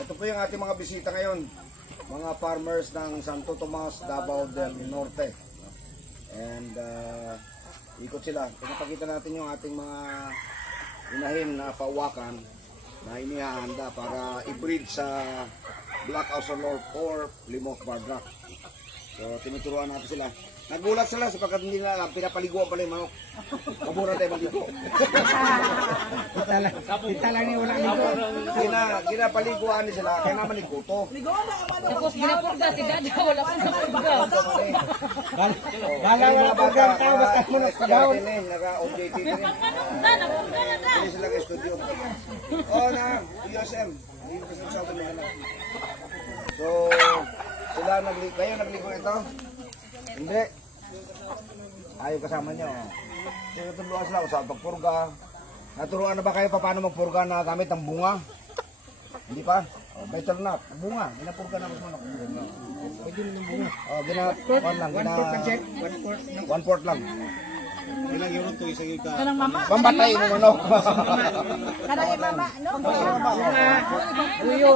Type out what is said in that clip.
ito po yung ating mga bisita ngayon. Mga farmers ng Santo Tomas, Davao del Norte. And ikot sila. Pinapakita natin yung ating mga inahin na pauwakan na inihahanda para i-breed sa Black Australorp or Plymouth Barbrack. So tinuturuan natin sila. Nagulat sila sapagkat hindi na alam, pinapaliguan pala yung manok. Mabura tayo maligo. Kita lang yung wala nito. Ginapaliguan ni sila, kaya naman iguto. Tapos ginapurga si Dada, wala pa sa purga. Gala nga program tayo, basta mo na pagawin. Naka-OJT din. Napurga na na. Hindi sila ka studio. Oo na, USM. So, sila kayo nagligo ito? Hindi. Ayaw kasama nyo. Tinutuluan sila sa pagpurga. Naturuan na ba kayo paano magpurga na gamit ang bunga? Hindi pa? Oh, better not. Bunga. Ginapurga na mas manok. Pwede mo ng bunga. Oh, ginapurga lang. One fourth lang. Ilang euro to isa yung Kanang mama. Pambatay ng manok. Kanang mama, no? Buyo.